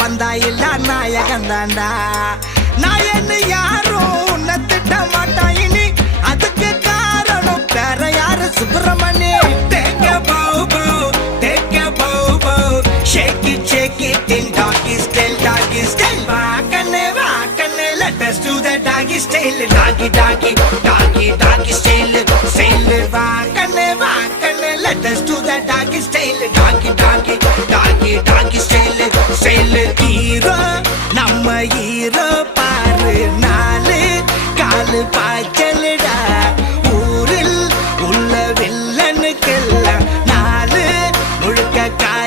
பந்தா இல்ல நாயகன் தாண்டா. நான் என்ன யாரும் உன்னை திட்ட மாட்டான் இனி, அதுக்கு காரணம் வேற யாரு Subramani. Take a bow bow, take a bow bow, shake it in doggy style, doggy style. Va kanne, let us do the doggy style, doggy doggy doggy doggy style, style. Va kanne, let us do the doggy style, doggy doggy doggy doggy style, style. Hero, நம்ம hero பாரு, நாலு காலு பாரு.